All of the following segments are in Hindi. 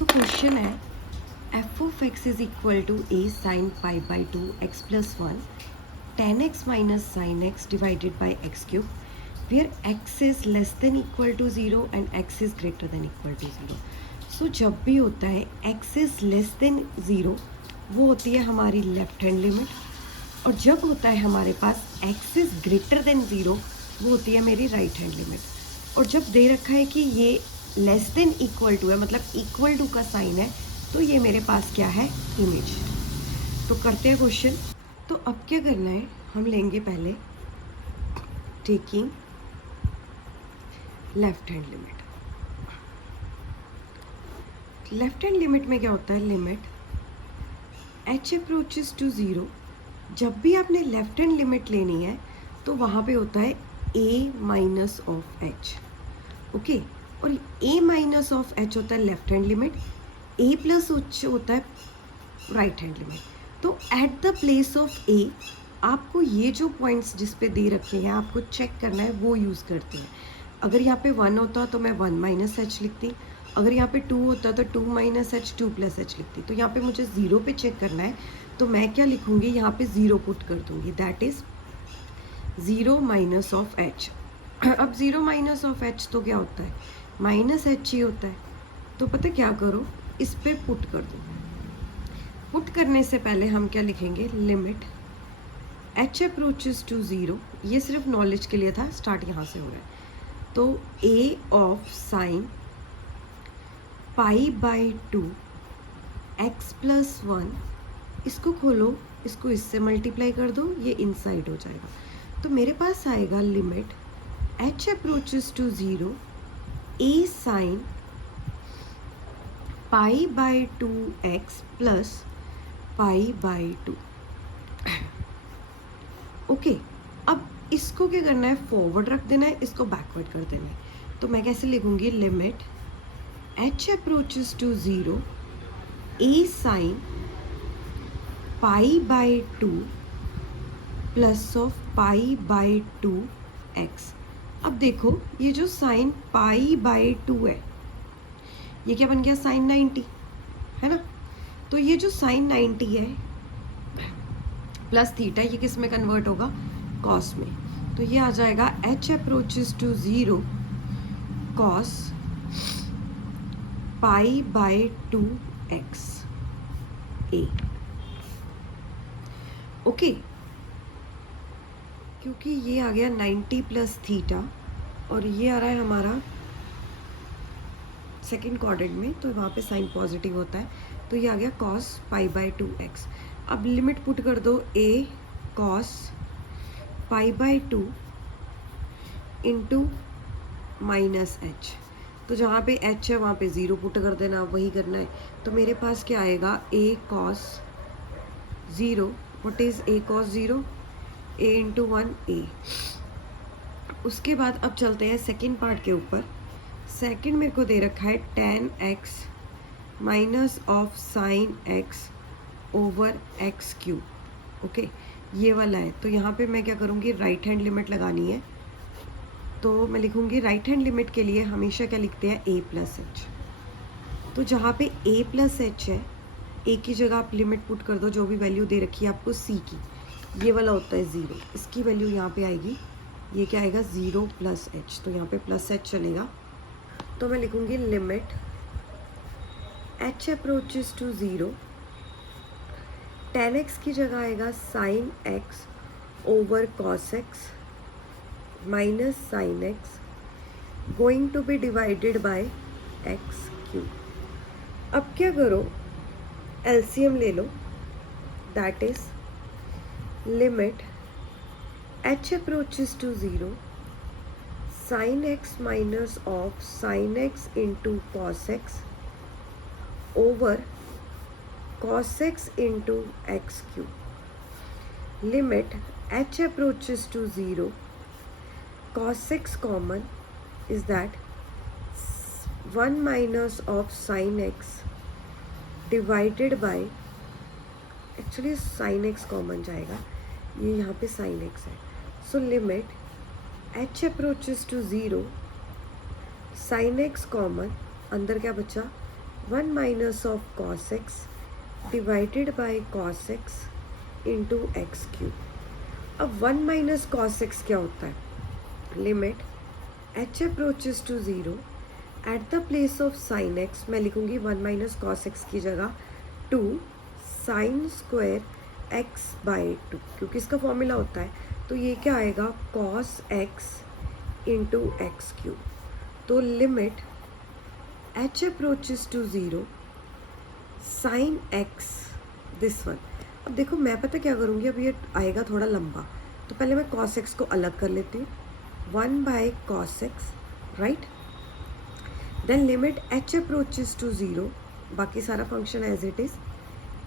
सो क्वेश्चन है F of x is equal to a sine pi by two x plus one tan x minus sine x divided by x cube where x is less than equal to zero and x is greater than equal to zero. So जब भी होता है x is less than zero वो होती है हमारी लेफ्ट हैंड लिमिट, और जब होता है हमारे पास x is greater than zero वो होती है मेरी राइट हैंड लिमिट। और जब दे रखा है कि ये लेस देन इक्वल टू है, मतलब इक्वल टू का साइन है, तो ये मेरे पास क्या है, इमेज। तो करते हैं क्वेश्चन। तो अब क्या करना है, हम लेंगे पहले taking left hand limit. Left hand limit में क्या होता है, limit h approaches to zero. जब भी आपने लेफ्ट हैंड लिमिट लेनी है तो वहाँ पे होता है a minus of h, okay. और a माइनस ऑफ h होता है left hand limit, a plus h होता है राइट हैंड लिमिट। तो eight the place of a आपको ये जो पॉइंट्स जिस पे दे रखे हैं आपको चेक करना है, वो यूज़ करते हैं। अगर यहाँ पे 1 होता तो मैं 1 माइनस एच लिखती, अगर यहाँ पे 2 होता तो 2 माइनस एच 2 प्लस एच लिखती। तो यहाँ पे मुझे 0 पे चेक करना है, तो मैं क्या लिखूँगी, यहाँ पे 0 पुट कर दूँगी, that is 0 minus of H. अब 0 माइनस ऑफ एच तो क्या होता है, माइनस एच ही होता है। तो पता क्या करो, इस पर पुट कर दो। पुट करने से पहले हम क्या लिखेंगे, limit h approaches to zero. ये सिर्फ नॉलेज के लिए था, स्टार्ट यहाँ से हो रहा है। तो a of sine pi by two x plus one, इसको खोलो, इसको इससे मल्टीप्लाई कर दो, ये इनसाइड हो जाएगा। तो मेरे पास आएगा limit h approaches to zero a sine pi by two x plus pi by two. Okay, अब इसको क्या करना है, फॉरवर्ड रख देना है, इसको बैकवर्ड कर देना है। तो मैं कैसे लिखूंगी, limit h approaches to zero a sine pi by two plus of pi by two x. अब देखो ये जो साइन पाई बाई टू है ये क्या बन गया, साइन 90 है ना। तो ये जो साइन 90 है प्लस थीटा, ये किस में कन्वर्ट होगा, कॉस में। तो ये आ जाएगा h approaches to zero cos pi by two x a, okay. क्योंकि ये आ गया 90 प्लस थीटा और ये आ रहा है हमारा सेकेंड क्वाड्रेंट में, तो वहाँ पे साइन पॉजिटिव होता है। तो ये आ गया cos pi by two x. अब लिमिट पुट कर दो, a cos pi by two into minus h. तो जहाँ पे h है वहाँ पे 0 पुट कर देना, वही करना है। तो मेरे पास क्या आएगा, a cos 0, what is a cos 0, a into 1 a। उसके बाद अब चलते हैं सेकेंड पार्ट के ऊपर। सेकेंड मेरे को दे रखा है ten x minus of sine x over x cube, okay, ये वाला है। तो यहाँ पे मैं क्या करूँगी, राइट हैंड लिमिट लगानी है। तो मैं लिखूँगी राइट हैंड लिमिट के लिए हमेशा क्या लिखते हैं, a प्लस एच। तो जहाँ पे a प्लस एच है, a की जगह आप लिमिट पुट कर दो, जो भी वैल्यू दे रखी है आपको c की, ये वाला होता है 0, इसकी वैल्यू यहाँ पे आएगी, ये क्या आएगा, 0 प्लस एच। तो यहाँ पे प्लस एच चलेगा। तो मैं लिखूँगी limit h approaches to zero, tan x की जगह आएगा sine x over cos x minus sine x going to be divided by x cube. अब क्या करो, एलसीएम ले लो, that is limit h approaches to zero sine x minus of sine x into cos x over cos x into x cube. Limit h approaches to zero, cos x common is that 1 minus of sine x divided by, actually sine x common जाएगा, ये यहाँ पे साइन एक्स है। So limit h approaches to zero sine x common, अंदर क्या बचा, 1 minus of cos x divided by cos x into x cube. अब 1 माइनस कॉस एक्स क्या होता है? Limit h approaches to zero at the place of sine x मैं लिखूंगी 1 माइनस कॉस एक्स की जगह 2 साइन स्क्वायर एक्स बाई 2, क्योंकि इसका फॉर्मूला होता है. तो ये क्या आएगा? Cos x into x cube. तो limit h approaches to zero sine x this one. अब देखो मैं पता क्या करूँगी, अब ये आएगा थोड़ा लंबा, तो पहले मैं कॉस एक्स को अलग कर लेती हूँ. 1 by cos x, right. Then limit h approaches to zero, बाकी सारा function as it is,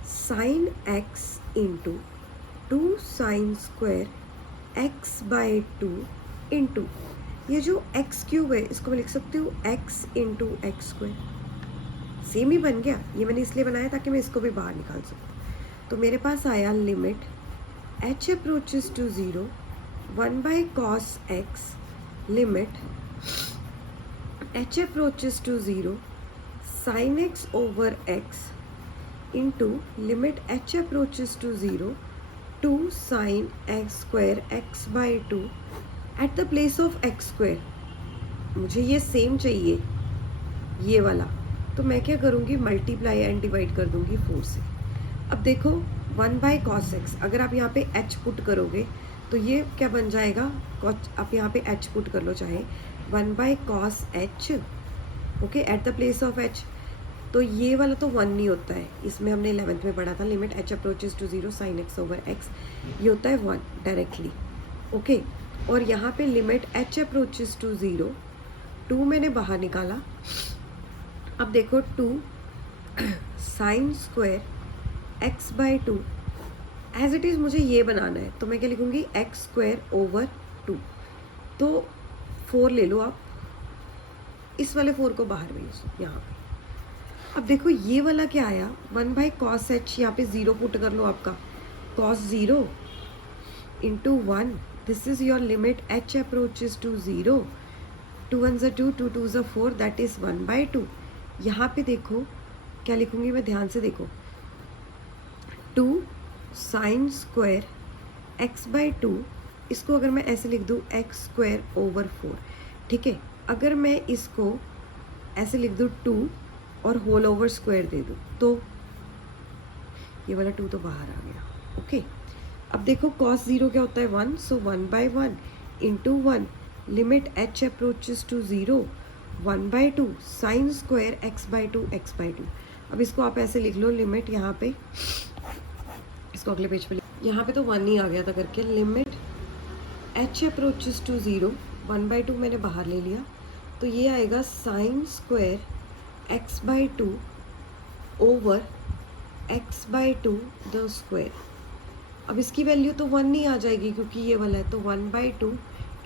sine x into 2 sine square x by 2 into ये जो एक्स क्यूब है इसको मैं लिख सकती हूँ x into x square. Same ही बन गया. ये मैंने इसलिए बनाया ताकि मैं इसको भी बाहर निकाल सकूँ. तो मेरे पास आया limit h approaches to zero 1 by cos x limit h approaches to zero sine x over x into limit h approaches to zero 2 sine x square x by 2 at the place of x square. मुझे ये सेम चाहिए ये वाला, तो मैं क्या करूँगी? मल्टीप्लाई एंड डिवाइड कर दूँगी 4 से. अब देखो 1 बाई कॉस एक्स, अगर आप यहाँ पे h पुट करोगे तो ये क्या बन जाएगा? आप यहाँ पे h पुट कर लो चाहे 1 by cos H, okay, eight the place of h. तो ये वाला तो 1 नहीं होता है, इसमें हमने 11th में पढ़ा था limit h approaches to zero sine x over x, ये होता है 1 डायरेक्टली, ओके. और यहाँ पे limit h approaches to zero 2 मैंने बाहर निकाला. अब देखो 2 sine square x by 2 as it is मुझे ये बनाना है, तो मैं क्या लिखूँगी? X square over 2. तो 4 ले लो आप, इस वाले 4 को बाहर भेजो यहाँ पे. अब देखो ये वाला क्या आया? 1 बाई कॉस एच, यहाँ पे 0 पुट कर लो आपका, cos 0 into 1. This is your limit h approaches to zero 2 1 2 2 2 4, that is 1 by 2. यहाँ पे देखो क्या लिखूँगी मैं, ध्यान से देखो, 2 साइन स्क्वायर एक्स बाई 2, इसको अगर मैं ऐसे लिख दूँ एक्स स्क्वायर ओवर 4, ठीक है. अगर मैं इसको ऐसे लिख दूँ 2 और होल ओवर स्क्वायर दे दूँ तो ये वाला 2 तो बाहर आ गया, ओके. अब देखो कॉस 0 क्या होता है? 1, so 1 by 1 into 1 limit h approaches to zero 1 by 2 sine square x by 2 x by 2. अब इसको आप ऐसे लिख लो, लिमिट यहाँ पे, इसको अगले पेज पे, यहाँ पे तो 1 ही आ गया था करके, limit h approaches to zero 1 by 2 मैंने बाहर ले लिया, तो ये आएगा sine square x by 2 over x by 2 the square. अब इसकी वैल्यू तो 1 नहीं आ जाएगी क्योंकि ये वाला है, तो 1 by 2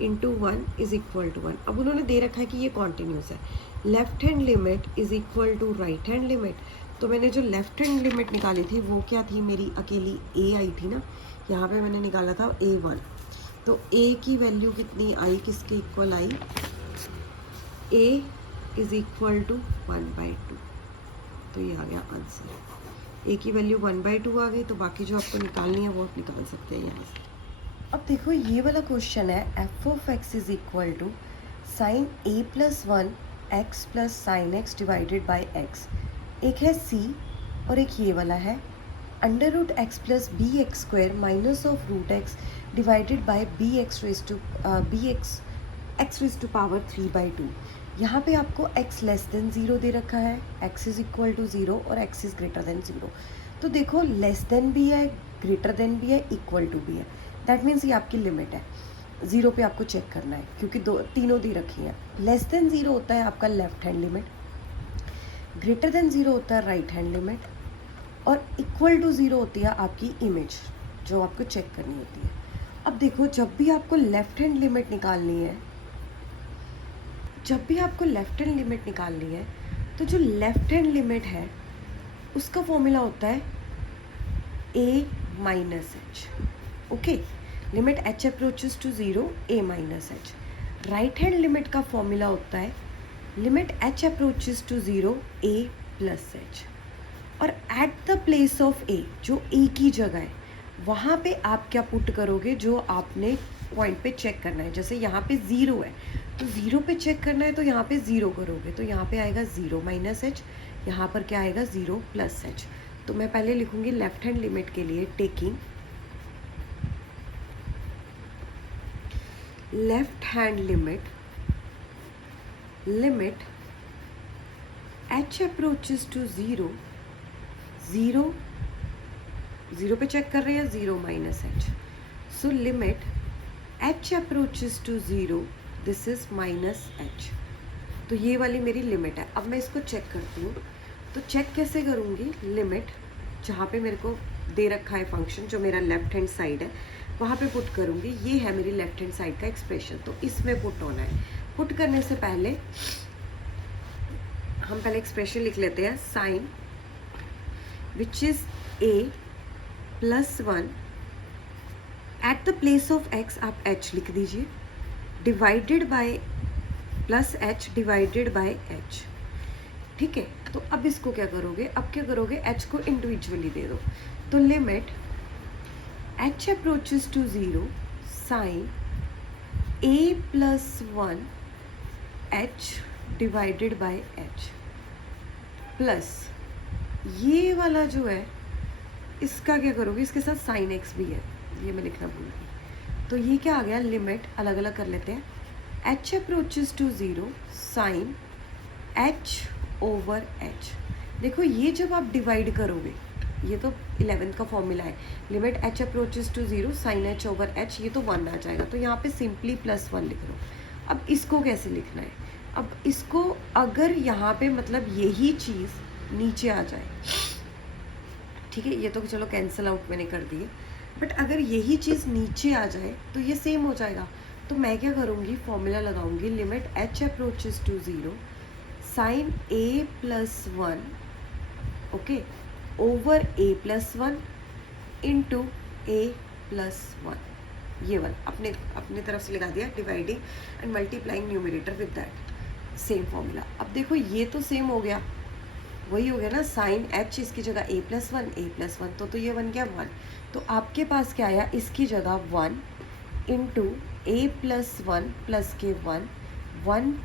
into 1 is equal to 1. अब उन्होंने दे रखा है कि ये कॉन्टिन्यूस है. Left hand limit is equal to right hand limit. तो मैंने जो लेफ्ट हैंड लिमिट निकाली थी वो क्या थी? मेरी अकेली a आई थी ना, यहाँ पे मैंने निकाला था a1. तो a की वैल्यू कितनी आई? किसके इक्वल आई? a is equal to 1 by 2. तो ये आ गया आंसर. a की वैल्यू 1 बाई 2 आ गई, तो बाकी जो आपको निकालनी है वो आप निकाल सकते हैं यहाँ से. अब देखो ये वाला क्वेश्चन है, F of x is equal to sine a plus 1 x plus sine x divided by x. एक है c और एक ये वाला है under root x plus B x square minus of root x divided by B x raise to power 3 by 2. यहाँ पे आपको x लेस देन 0 दे रखा है, x इज़ इक्वल टू 0 और x इज़ ग्रेटर देन 0. तो देखो लेस देन भी है, ग्रेटर देन भी है, इक्वल टू भी है. दैट मीन्स ये आपकी लिमिट है. 0 पे आपको चेक करना है क्योंकि तीनों दे रखी हैं. लेस देन 0 होता है आपका left hand limit, greater than 0 होता है राइट हैंड लिमिट, और इक्वल टू 0 होती है आपकी इमेज जो आपको चेक करनी होती है. अब देखो जब भी आपको लेफ्ट हैंड लिमिट निकालनी है, तो जो लेफ्ट हैंड लिमिट है उसका फॉर्मूला होता है a minus h, okay. Limit h approaches to 0 a minus h. Right hand limit का फॉर्मूला होता है limit h approaches to 0 a plus h. और at the place of A, जो ए की जगह है वहाँ पे आप क्या पुट करोगे, जो आपने पॉइंट पे चेक करना है। जैसे यहाँ पे ज़ीरो है तो ज़ीरो पे चेक करना है, तो यहाँ पे ज़ीरो करोगे तो यहाँ पे आएगा ज़ीरो माइनस एच, यहाँ पर क्या आएगा ज़ीरो प्लस एच। तो मैं पहले लिखूँगी लेफ्ट हैंड लिमिट के लिए, taking left hand limit limit h approaches to zero, zero zero पे चेक कर रहे हैं, zero minus h. So limit h approaches to zero, this is minus h. तो ये वाली मेरी लिमिट है। अब मैं इसको चेक करती हूँ, तो चेक कैसे करूँगी, लिमिट जहाँ पे मेरे को दे रखा है फंक्शन, जो मेरा लेफ्ट हैंड साइड है वहाँ पे पुट करूँगी। ये है मेरी लेफ्ट हैंड साइड का एक्सप्रेशन, तो इसमें पुट होना है। पुट करने से पहले हम पहले एक्सप्रेशन लिख लेते हैं, sine which is A plus one, at the place of x आप एच लिख दीजिए, divided by plus h divided by h. ठीक है, तो अब इसको क्या करोगे, अब क्या करोगे, एच को इंडिविजुअली दे दो। तो limit h approaches to zero sine A plus one h divided by h, plus ये वाला जो है इसका क्या करोगे, इसके साथ साइन एक्स भी है, ये मैं लिखना भूल गई। तो ये क्या आ गया, लिमिट अलग अलग कर लेते हैं, h approaches to zero sine h over h. देखो ये जब आप डिवाइड करोगे, ये तो 11th का फॉर्मूला है, limit h approaches to zero sine h over h, ये तो 1 आ जाएगा, तो यहाँ पे सिंपली प्लस 1 लिख लो। अब इसको कैसे लिखना है, अब इसको अगर यहाँ पे मतलब यही चीज़ नीचे आ जाए, ठीक है, ये तो चलो कैंसिल आउट मैंने कर दिए, बट अगर यही चीज़ नीचे आ जाए तो ये सेम हो जाएगा। तो मैं क्या करूँगी, फॉर्मूला लगाऊंगी, limit h approaches to zero sine A plus one, okay, over A plus one into A plus one, ये वाला अपने अपने तरफ से लगा दिया, dividing and multiplying numerator with that same formula. अब देखो ये तो सेम हो गया, वही हो गया ना, साइन एच इसकी जगह ए प्लस वन, तो ये बन गया 1। तो आपके पास क्या आया, इसकी जगह 1 into A plus one plus के 1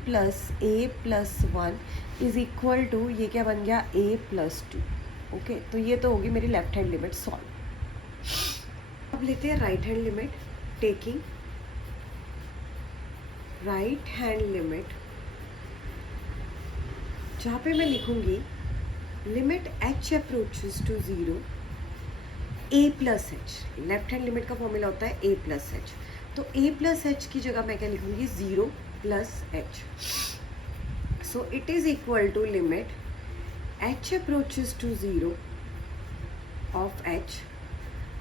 plus A plus one is equal to, ये क्या बन गया, ए प्लस 2। ओके, तो ये तो होगी मेरी लेफ्ट हैंड लिमिट सॉल्व। अब लेते हैं right hand limit, taking right hand limit, जहाँ पे मैं लिखूंगी limit h approaches to zero A plus h. Left hand limit का फॉर्मूला होता है ए प्लस एच, तो ए प्लस एच की जगह मैं क्या लिखूंगी, zero plus h. So it is equal to limit h approaches to zero of h,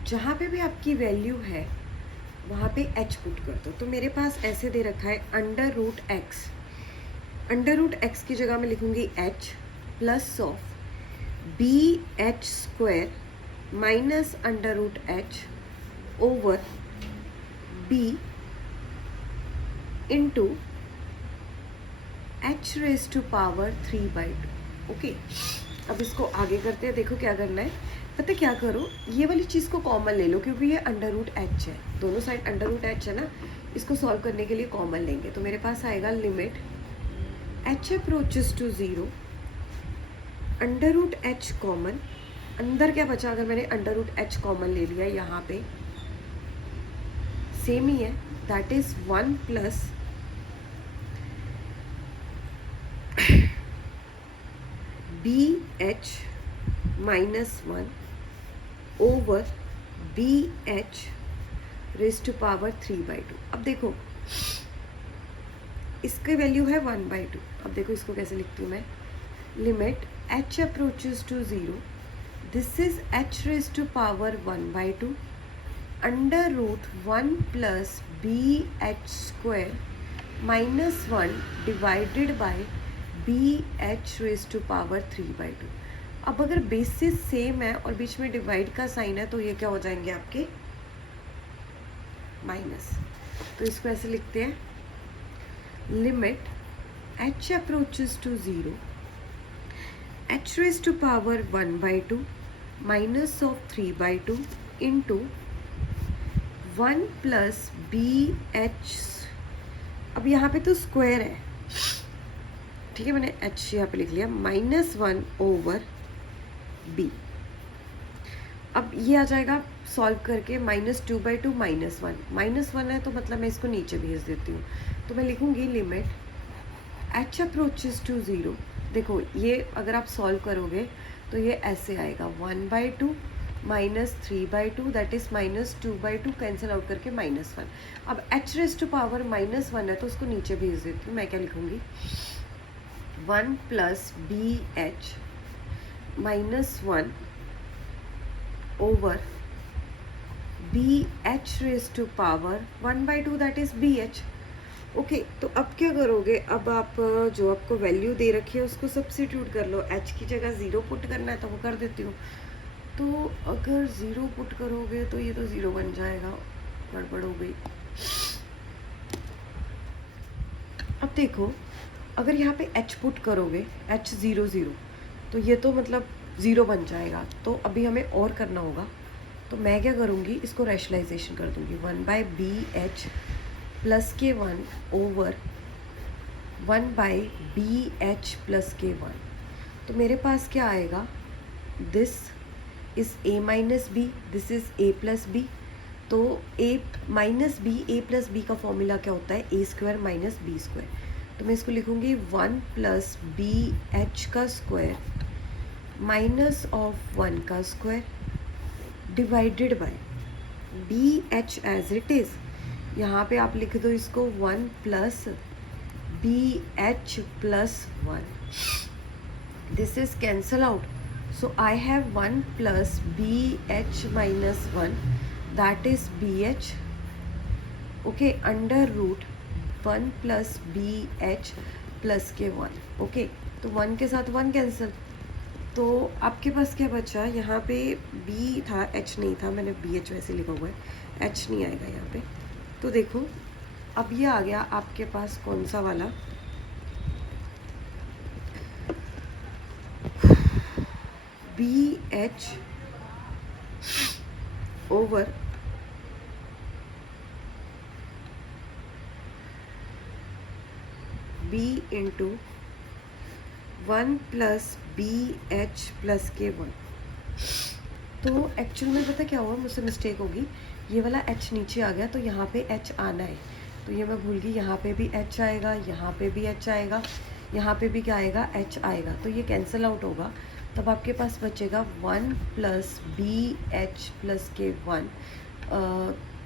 जहाँ पे भी आपकी वैल्यू है वहाँ पे एच पुट कर दो। तो मेरे पास ऐसे दे रखा है under root x, under root x की जगह मैं लिखूंगी h plus of b h square minus under root h over b into h raise to power 3/2। Okay, अब इसको आगे करते हैं। देखो क्या करना है, पता क्या करो, ये वाली चीज़ को कॉमन ले लो, क्योंकि ये अंडर रूट एच है, दोनों साइड अंडर रूट एच है ना, इसको सॉल्व करने के लिए कॉमन लेंगे। तो मेरे पास आएगा limit h approaches to zero, under root h common, अंदर क्या बचा, अगर मैंने अंडर रूट एच कॉमन ले लिया, यहाँ पे सेम ही है, that is 1 plus b h minus 1 over b h raise to power 3/2। अब देखो इसकी वैल्यू है 1/2। अब देखो इसको कैसे लिखती हूँ मैं, limit h approaches to zero, this is h raise to power 1/2 under root 1 plus b h square minus 1 divided by b h raise to power 3/2। अब अगर बेसिस सेम है और बीच में डिवाइड का साइन है, तो ये क्या हो जाएंगे आपके माइनस। तो इसको ऐसे लिखते हैं, limit h approaches to zero, h raised to power 1/2 minus of 3/2 into 1 plus b h, अब यहाँ पे तो स्क्वायर है, ठीक है, मैंने h यहाँ पे लिख लिया, -1/b। अब ये आ जाएगा सॉल्व करके -2/2 -1 है, तो मतलब मैं इसको नीचे भेज देती हूँ। तो मैं लिखूँगी लिमिट h अप्रोचेस टू 0। देखो ये अगर आप सॉल्व करोगे तो ये ऐसे आएगा 1/2 -3/2 दैट इज -2/2, कैंसिल आउट करके -1। अब h रेज टू पावर -1 है तो उसको नीचे भेज देती हूँ। मैं क्या लिखूँगी, 1 plus b h -1 over bh raised to power 1/2 that is bh। Okay, तो अब क्या करोगे, अब आप जो आपको वैल्यू दे रखी है उसको सब्स्टिट्यूट कर लो। h की जगह 0 पुट करना है तो वो कर देती हूँ। तो अगर 0 पुट करोगे तो ये तो 0 बन जाएगा, गड़बड़ हो गई। अब देखो अगर यहाँ पे h पुट करोगे h 0 0 तो ये तो मतलब 0 बन जाएगा। तो अभी हमें और करना होगा, तो मैं क्या करूँगी, इसको रैशनलाइजेशन कर दूँगी। 1/bh plus k1 over 1/bh plus k1। तो मेरे पास क्या आएगा, this is a minus b, this is a plus b. तो a minus b, a plus b का फॉर्मूला क्या होता है, a square minus b square. तो मैं इसको लिखूँगी 1 प्लस बी एच का स्क्वायर माइनस ऑफ 1 का square divided by b h as it is. यहाँ पे आप लिख दो इसको 1 plus b h plus 1। This is cancel out, so I have 1 plus b h minus 1 that is b h. Okay, under root 1 plus b h plus के 1। ओके, तो 1 के साथ 1 कैंसिल, तो आपके पास क्या बचा, यहाँ पे b था, h नहीं था, मैंने बी एच वैसे लिखा हुआ है, h नहीं आएगा यहाँ पे। तो देखो अब ये आ गया आपके पास कौन सा वाला, b h over b into 1 plus b h plus के 1। तो एक्चुअल में पता क्या हुआ, मुझसे मिस्टेक होगी, ये वाला h नीचे आ गया तो यहाँ पे h आना है, तो ये मैं भूल गई, यहाँ पे भी h आएगा, यहाँ पे भी h आएगा, यहाँ पे भी क्या आएगा, h आएगा। तो ये कैंसिल आउट होगा, तब आपके पास बचेगा 1 प्लस बी एच प्लस के 1,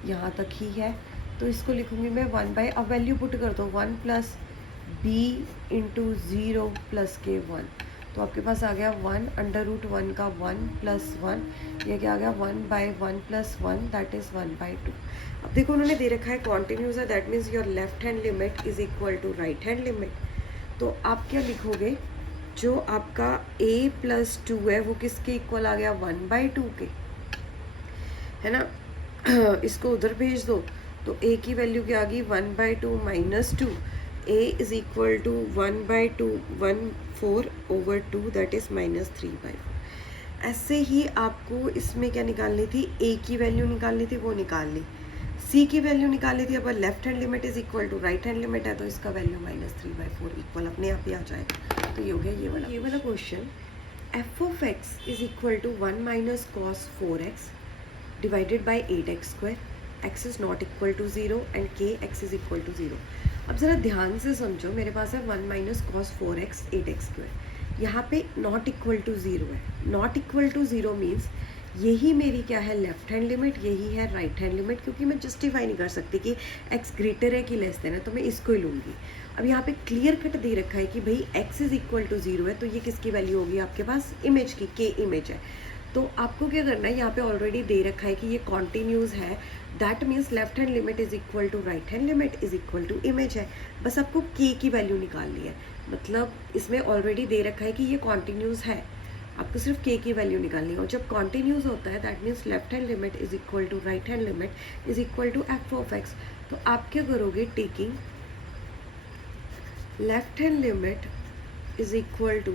यहाँ तक ही है। तो इसको लिखूँगी मैं 1/, अब वैल्यू पुट कर दो, 1 प्लस बी इंटू 0 प्लस के 1। तो आपके पास आ गया 1 अंडर रूट 1 का 1 प्लस 1, ये क्या आ गया 1/1 प्लस 1 दैट इज़ 1/2। अब देखो उन्होंने दे रखा है कॉन्टिन्यूस है, that means your left hand limit is equal to right hand limit. तो आप क्या लिखोगे, जो आपका a प्लस 2 है वो किसके इक्वल आ गया, 1/2 के, है ना। इसको उधर भेज दो तो a की वैल्यू क्या आ गई, 1/2 minus 2, a is equal to 1/2 1/4/2 that is -3/4। ऐसे ही आपको इसमें क्या निकालनी थी, a की वैल्यू निकालनी थी, वो निकाल ली, c की वैल्यू निकाली थी। अब left hand limit is equal to right hand limit है तो इसका वैल्यू -3/4 इक्वल अपने आप ही आ जाएगा। तो ये हो गया ये वाला question. f of x is equal to 1 minus cos 4x divided by 8x square, x is not equal to 0 and k x is equal to 0। अब ज़रा ध्यान से समझो, मेरे पास है 1 minus cos 4x 8x square, यहाँ पे नॉट इक्वल टू 0 है। नॉट इक्वल टू 0 मीन्स यही मेरी क्या है, लेफ्ट हैंड लिमिट, यही है राइट हैंड लिमिट, क्योंकि मैं जस्टिफाई नहीं कर सकती कि x ग्रेटर है कि लेस देन है, तो मैं इसको ही लूँगी। अब यहाँ पे क्लियर कट दे रखा है कि भाई x इज़ इक्वल टू 0 है, तो ये किसकी वैल्यू होगी आपके पास, इमेज की, k इमेज है। तो आपको क्या करना है, यहाँ पे ऑलरेडी दे रखा है कि ये कॉन्टिन्यूज है, that means left hand limit is equal to right hand limit is equal to image है। बस आपको k की वैल्यू निकालनी है, मतलब इसमें ऑलरेडी दे रखा है कि ये कॉन्टिन्यूज है, आपको सिर्फ k की वैल्यू निकालनी है। और जब कॉन्टिन्यूज होता है that means left hand limit is equal to right hand limit is equal to f of x। तो आप क्या करोगे, taking left hand limit is equal to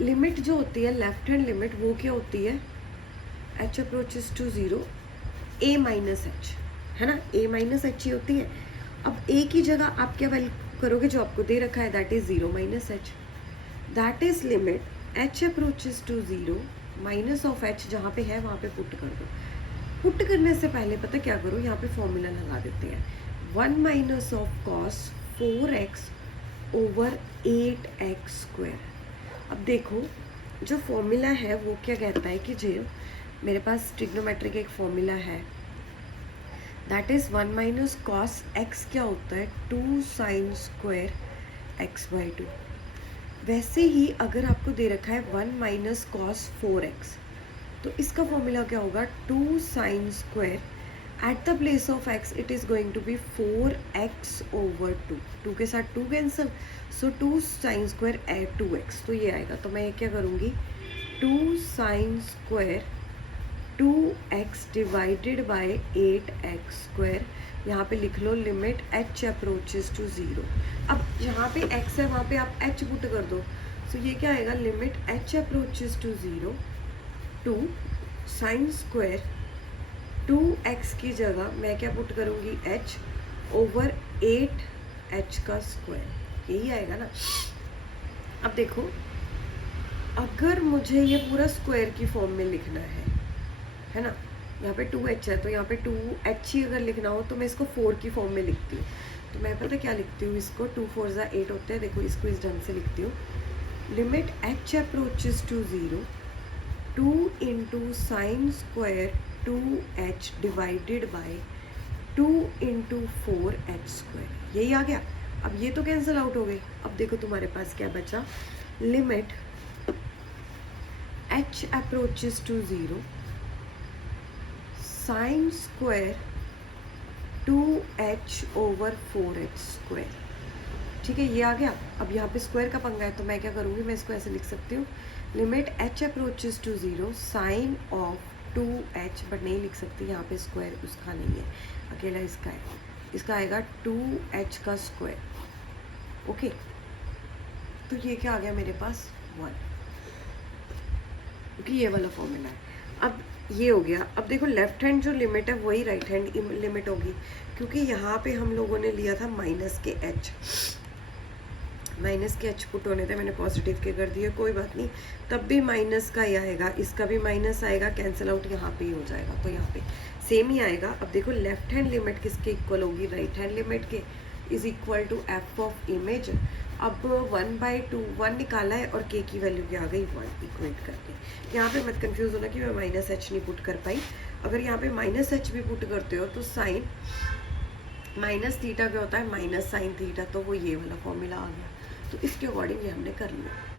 limit जो होती है लेफ्ट हैंड लिमिट वो क्या होती है, h approaches to 0 a minus h, है ना, a माइनस एच ही होती है। अब a की जगह आप क्या वैल्यू करोगे, जो आपको दे रखा है that is 0 minus h, that is limit h approaches to 0 minus of h, जहाँ पे है वहाँ पे पुट कर दो। पुट करने से पहले पता क्या करो, यहाँ पे फॉर्मूला लगा देते हैं, 1 minus of cos 4x over 8x square. अब देखो जो फॉर्मूला है वो क्या कहता है कि जो मेरे पास ट्रिग्नोमेट्रिक एक फॉर्मूला है, that is 1 minus cos x क्या होता है 2 साइन स्क्वायर x/2। वैसे ही अगर आपको दे रखा है 1 माइनस कॉस 4x, तो इसका फॉर्मूला क्या होगा 2 sine square, at the place of x it is going to be 4x over 2, 2 के साथ 2 cancel, so 2 sine square at 2x, तो ये आएगा। तो मैं ये क्या करूँगी 2 sine square 2x divided by 8x square, यहाँ पे लिख लो लिमिट h अप्रोचेस टू 0। अब यहाँ पे x है वहाँ पे आप h पुट कर दो, सो ये क्या आएगा limit h approaches to 0 two sine square 2x की जगह मैं क्या पुट करूँगी h ओवर 8h का स्क्वायर, यही आएगा ना। अब देखो अगर मुझे ये पूरा स्क्वायर की फॉर्म में लिखना है ना, यहाँ पे 2h है तो यहाँ पे 2h ही अगर लिखना हो तो मैं इसको 4 की फॉर्म में लिखती हूँ। तो मैं पता क्या लिखती हूँ, इसको 2 4 ज़ा 8 होते हैं, देखो इसको इस ढंग से लिखती हूँ, limit h approaches to 0 2 into sine square 2h divided by 2 into 4h square, यही आ गया। अब ये तो कैंसिल आउट हो गए। अब देखो तुम्हारे पास क्या बचा, limit h approaches to 0 sine square 2h over 4h square, ठीक है ये आ गया। अब यहाँ पे स्क्वायर का पंगा है तो मैं क्या करूँगी, मैं इसको ऐसे लिख सकती हूँ limit h approaches to 0 sine of 2h, but नहीं लिख सकती यहाँ पे स्क्वायर उसका नहीं है, अकेला इसका है, इसका आएगा 2h का स्क्वायर। ओके तो ये क्या आ गया मेरे पास 1, क्योंकि ये वाला फॉर्मूला है। अब ये हो गया। अब देखो लेफ्ट हैंड जो लिमिट है वही राइट हैंड लिमिट होगी, क्योंकि यहाँ पे हम लोगों ने लिया था माइनस के h पुट होने थे, मैंने पॉजिटिव के कर दिए, कोई बात नहीं, तब भी माइनस का ही आएगा, इसका भी माइनस आएगा, कैंसिल आउट यहाँ पे ही हो जाएगा, तो यहाँ पे सेम ही आएगा। अब देखो लेफ्ट हैंड लिमिट किसके इक्वल होगी, राइट हैंड लिमिट के, is equal to f of image. अब 1/2 1 निकाला है और k की वैल्यू क्या आ गई 1, इक्वेट करके। यहाँ पे मत कंफ्यूज होना कि मैं माइनस h नहीं पुट कर पाई, अगर यहाँ पे माइनस h भी पुट करते हो तो साइन माइनस थीटा क्या होता है माइनस साइन थीटा, तो वो ये वाला फॉर्मूला आ गया। तो इसके अकॉर्डिंग ये हमने कर लिया।